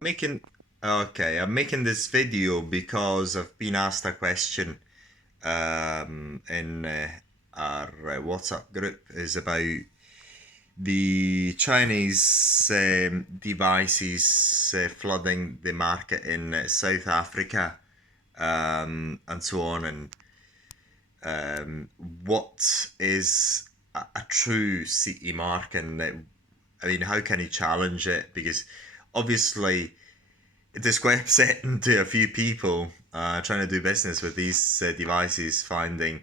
Making I'm making this video because I've been asked a question in our WhatsApp group is about the Chinese devices flooding the market in South Africa and so on, and what is a true CE mark, and I mean, how can you challenge it? Because obviously it is quite upsetting to a few people trying to do business with these devices, finding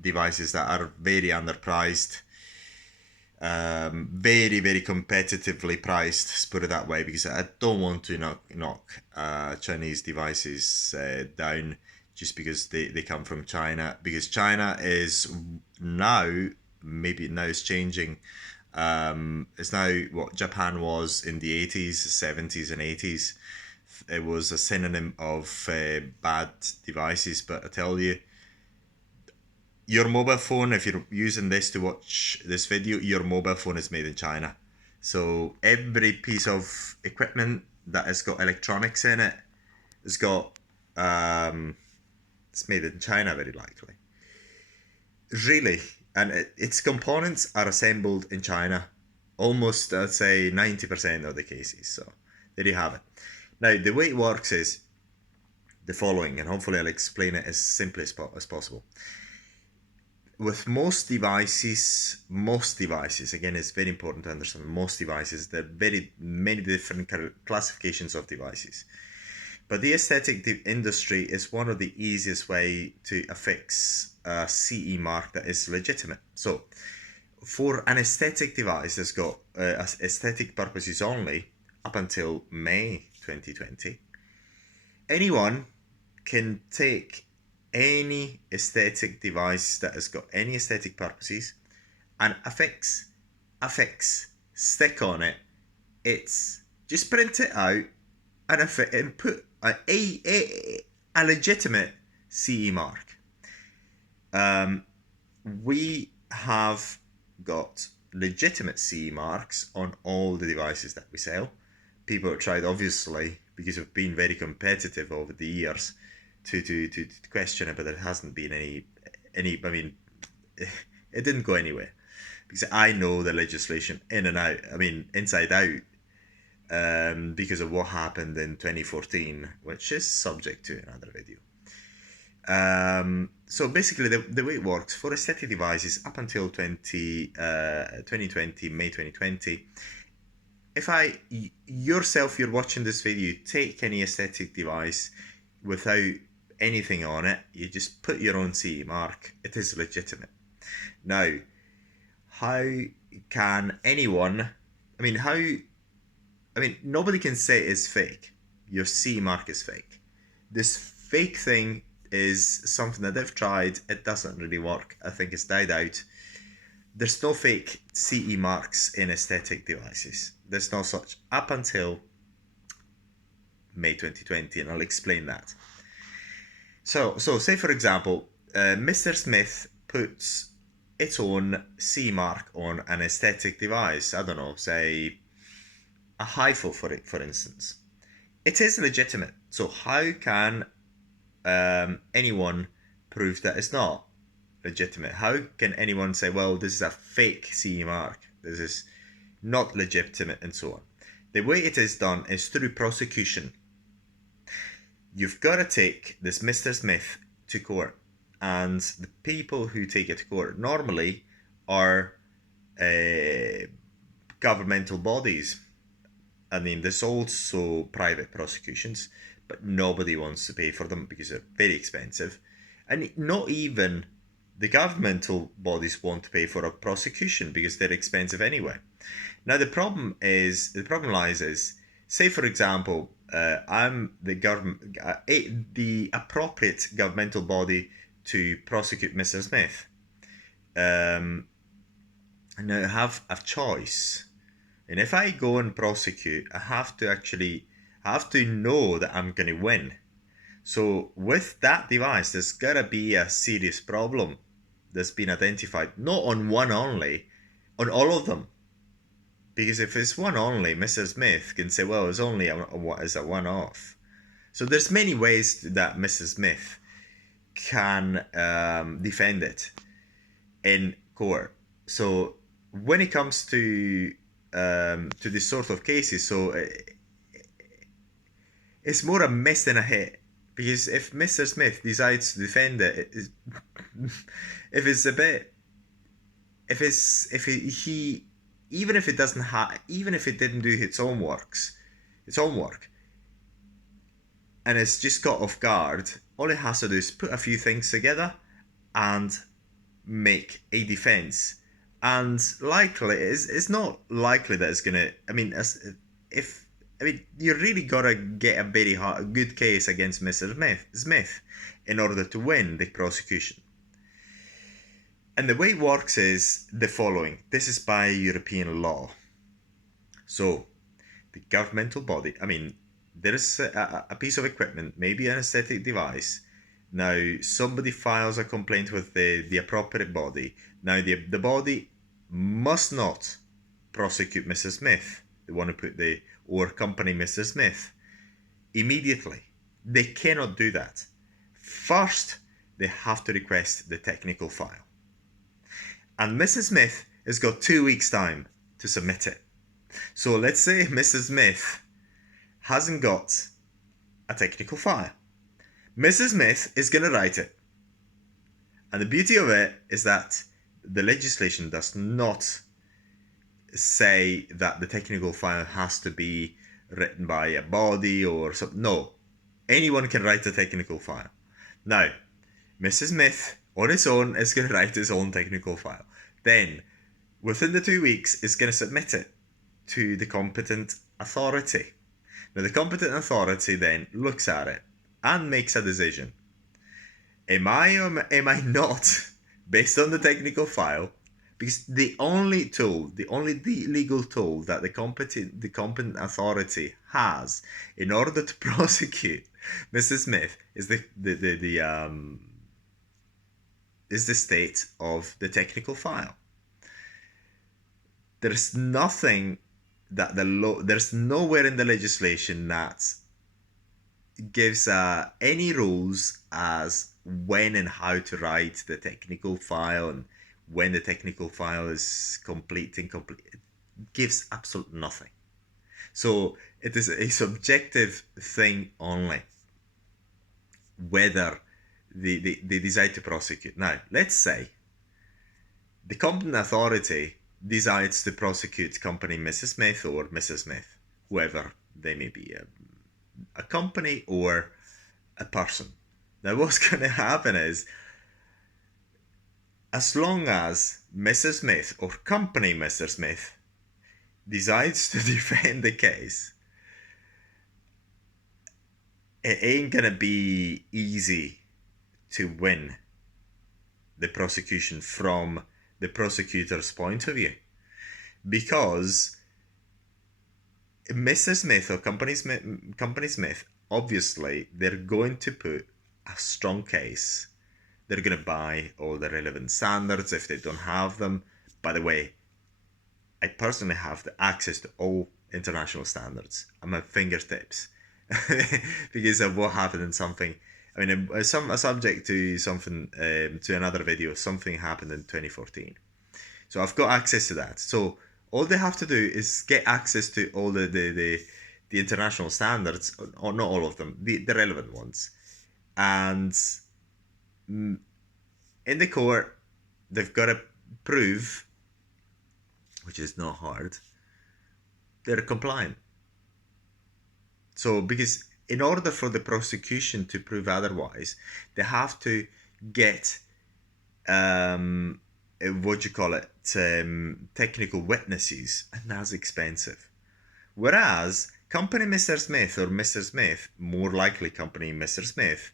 devices that are very underpriced, very competitively priced. Let's put it that way, because I don't want to knock Chinese devices down just because they come from China. Because China is now, maybe now it's changing. It's now what Japan was in the 80s, 70s, and 80s. It was a synonym of bad devices, but I tell you, your mobile phone, if you're using this to watch this video, your mobile phone is made in China. So every piece of equipment that has got electronics in it has got it's made in China, very likely. Really, and its components are assembled in China. Almost, I'd say, 90% of the cases. So there you have it. Now, the way it works is the following, and hopefully I'll explain it as simply as possible. With most devices, again, it's very important to understand most devices, there are very many different classifications of devices. But the aesthetic industry is one of the easiest way to affix a CE mark that is legitimate. So, for an aesthetic device that's got aesthetic purposes only up until May 2020, anyone can take any aesthetic device that has got any aesthetic purposes and stick on it. It's just print it out and put a legitimate CE mark. We have got legitimate CE marks on all the devices that we sell. People have tried, obviously, because we've been very competitive over the years, to question it, but there hasn't been any. I mean, it didn't go anywhere because I know the legislation in and out. I mean, inside out, because of what happened in 2014, which is subject to another video. So basically, the way it works for aesthetic devices up until 2020, May 2020, if you're watching this video, take any aesthetic device without anything on it, you just put your own CE mark, it is legitimate. Now, how can anyone, nobody can say it's fake. Your CE mark is fake. This fake thing is something that they've tried. It doesn't really work. I think it's died out. There's no fake CE marks in aesthetic devices. There's no such up until May 2020, and I'll explain that. So say for example, Mr. Smith puts its own CE mark on an aesthetic device. I don't know, say a Hifu for instance. It is legitimate. So how can anyone prove that it's not legitimate? How can anyone say, well, this is a fake CE mark, this is not legitimate, and so on? The way it is done is through prosecution. You've got to take this Mr. Smith to court, and the people who take it to court normally are governmental bodies. I mean, there's also private prosecutions, but nobody wants to pay for them because they're very expensive. And not even the governmental bodies want to pay for a prosecution because they're expensive anyway. Now, the problem lies is, say for example, I'm the appropriate governmental body to prosecute Mr. Smith. Now I have a choice. And if I go and prosecute, I have to know that I'm going to win. So with that device, there's got to be a serious problem that's been identified, not on one only, on all of them. Because if it's one only, Mr. Smith can say, well, it's only is a one-off. So there's many ways that Mr. Smith can defend it in court. So when it comes to this sort of cases, so it's more a miss than a hit. Because if Mr. Smith decides to defend it, if it's a bit, if he even if it doesn't have, even if it didn't do its homework, and it's just got off guard, all it has to do is put a few things together and make a defense. And likely, it's not likely that it's gonna. I mean, if I mean, you really gotta get a very good case against Mr. Smith in order to win the prosecution. And the way it works is the following. This is by European law. So, the governmental body, I mean, there is a piece of equipment, maybe an aesthetic device. Now, somebody files a complaint with the appropriate body. Now, the body must not prosecute Mr. Smith, the one who put or company Mr. Smith, immediately. They cannot do that. First, they have to request the technical file. And Mrs. Smith has got 2 weeks' time to submit it. So let's say Mrs. Smith hasn't got a technical file. Mrs. Smith is going to write it. And the beauty of it is that the legislation does not say that the technical file has to be written by a body or something. No, anyone can write a technical file. Now, Mrs. Smith on its own is going to write its own technical file. Then, within the 2 weeks, is going to submit it to the competent authority. Now, the competent authority then looks at it and makes a decision. Am I or am I not, based on the technical file? Because the only legal tool that the competent authority has in order to prosecute Mrs. Smith is the state of the technical file. There's nothing that there's nowhere in the legislation that gives any rules as when and how to write the technical file and when the technical file is complete, incomplete. It gives absolutely nothing. So it is a subjective thing only whether they decide to prosecute. Now, let's say the competent authority decides to prosecute company Mrs. Smith or Mrs. Smith, whoever they may be, a company or a person. Now, what's going to happen is, as long as Mrs. Smith or company Mr. Smith decides to defend the case, it ain't going to be easy to win the prosecution from the prosecutor's point of view, because Mr. Smith or company Smith, obviously they're going to put a strong case. They're going to buy all the relevant standards if they don't have them. By the way, I personally have the access to all international standards at my fingertips because of what happened in something. I mean, a subject to something, to another video, something happened in 2014. So I've got access to that. So all they have to do is get access to all the international standards, or not all of them, the relevant ones. And in the court, they've got to prove, which is not hard, they're compliant. So because in order for the prosecution to prove otherwise, they have to get technical witnesses, and that's expensive. Whereas company Mr. Smith or Mr. Smith, more likely company Mr. Smith,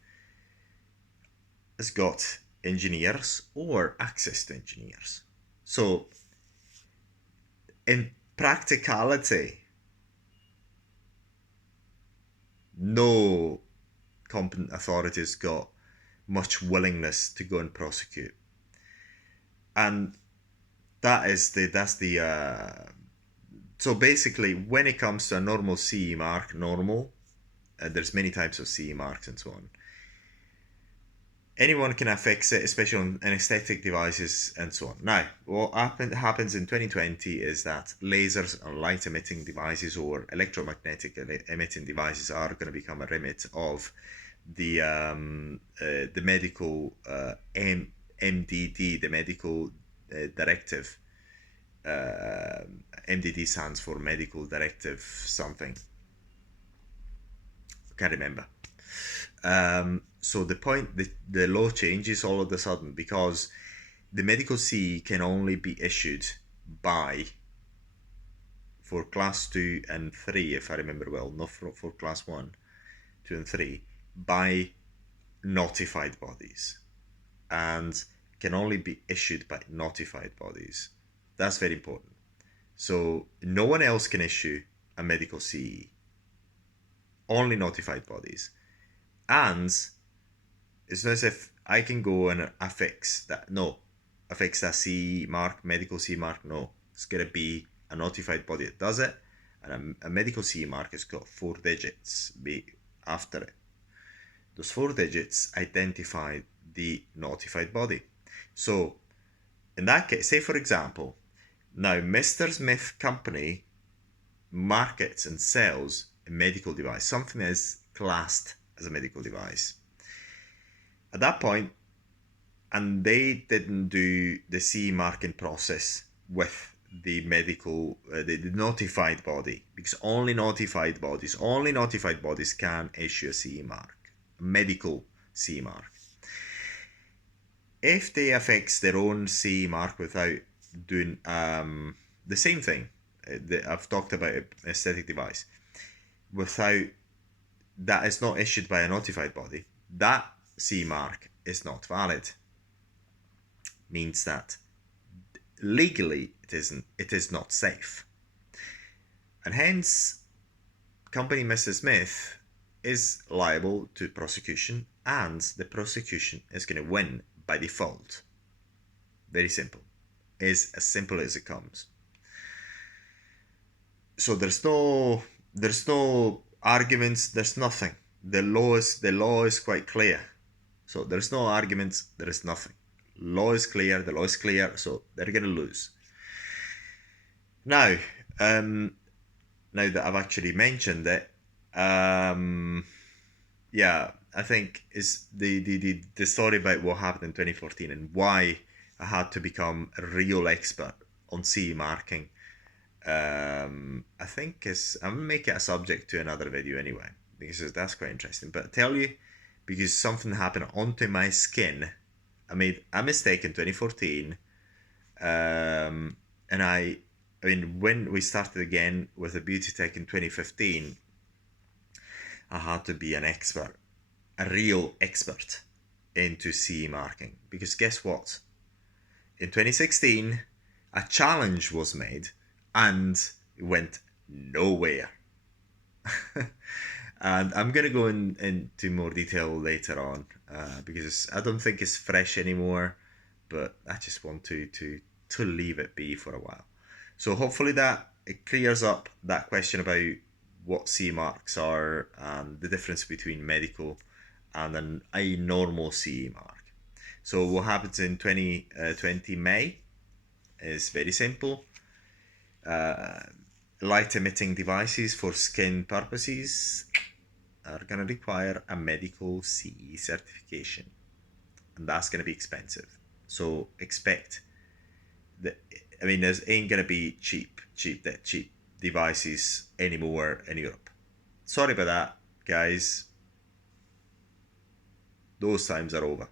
has got engineers or access to engineers. So in practicality, no competent authority has got much willingness to go and prosecute, and that's the So basically, when it comes to a normal CE mark, normal, there's many types of CE marks and so on. Anyone can affix it, especially on anesthetic devices and so on. Now, what happens in 2020 is that lasers and light emitting devices or electromagnetic emitting devices are going to become a remit of the medical MDD, the medical directive. MDD stands for medical directive something. Can't remember. So the law changes all of a sudden because the medical CE can only be issued by, for class 2 and 3, if I remember well, not for class 1, 2 and 3, by notified bodies, and can only be issued by notified bodies. That's very important. So no one else can issue a medical CE, only notified bodies. And it's not as if I can go and affix that CE mark, medical CE mark. No, it's going to be a notified body that does it, and a medical CE mark has got 4 digits after it. Those 4 digits identify the notified body. So in that case, say for example, now Mr. Smith Company markets and sells a medical device, something that is classed as a medical device. At that point, and they didn't do the CE marking process with the medical, the notified body, because only notified bodies can issue a CE mark, a medical CE mark. If they affix their own CE mark without doing the same thing, I've talked about an aesthetic device, without that is not issued by a notified body, that CE mark is not valid. Means that legally it is not safe, and hence company Mr. Smith is liable to prosecution, and the prosecution is going to win by default. Very simple. Is as simple as it comes. So there's no arguments, there's nothing. The law is quite clear. So there's no arguments, there is nothing. Law is clear, the law is clear, so they're gonna lose. Now, now that I've actually mentioned it, yeah, I think is the story about what happened in 2014 and why I had to become a real expert on CE marking. I think I'm gonna make it a subject to another video anyway, because that's quite interesting. But I tell you, because something happened onto my skin, I made a mistake in 2014, and I mean, when we started again with the beauty tech in 2015, I had to be an expert, a real expert into CE marking, because guess what? In 2016, a challenge was made and it went nowhere. And I'm gonna go into more detail later on, because I don't think it's fresh anymore, but I just want to leave it be for a while. So hopefully that it clears up that question about what CE marks are and the difference between medical and a normal CE mark. So what happens in 2020 May is very simple. Light emitting devices for skin purposes are going to require a medical CE certification, and that's going to be expensive. So expect that, I mean, there ain't going to be cheap devices anymore in Europe. Sorry about that, guys. Those times are over.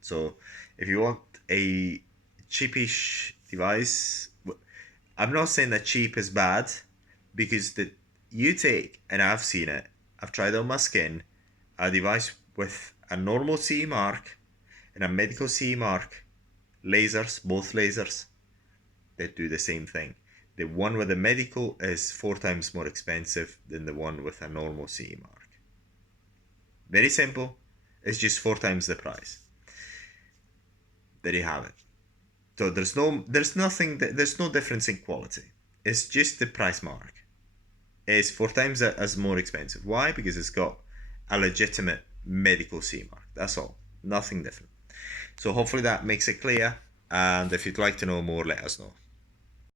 So if you want a cheapish device, I'm not saying that cheap is bad, because you take, and I've seen it, I've tried on my skin, a device with a normal CE mark and a medical CE mark, lasers, both lasers, they do the same thing. The one with the medical is 4 times more expensive than the one with a normal CE mark. Very simple. It's just 4 times the price. There you have it. So there's no difference in quality. It's just the price mark. It's 4 times as more expensive. Why? Because it's got a legitimate medical CE mark. That's all. Nothing different. So hopefully that makes it clear. And if you'd like to know more, let us know.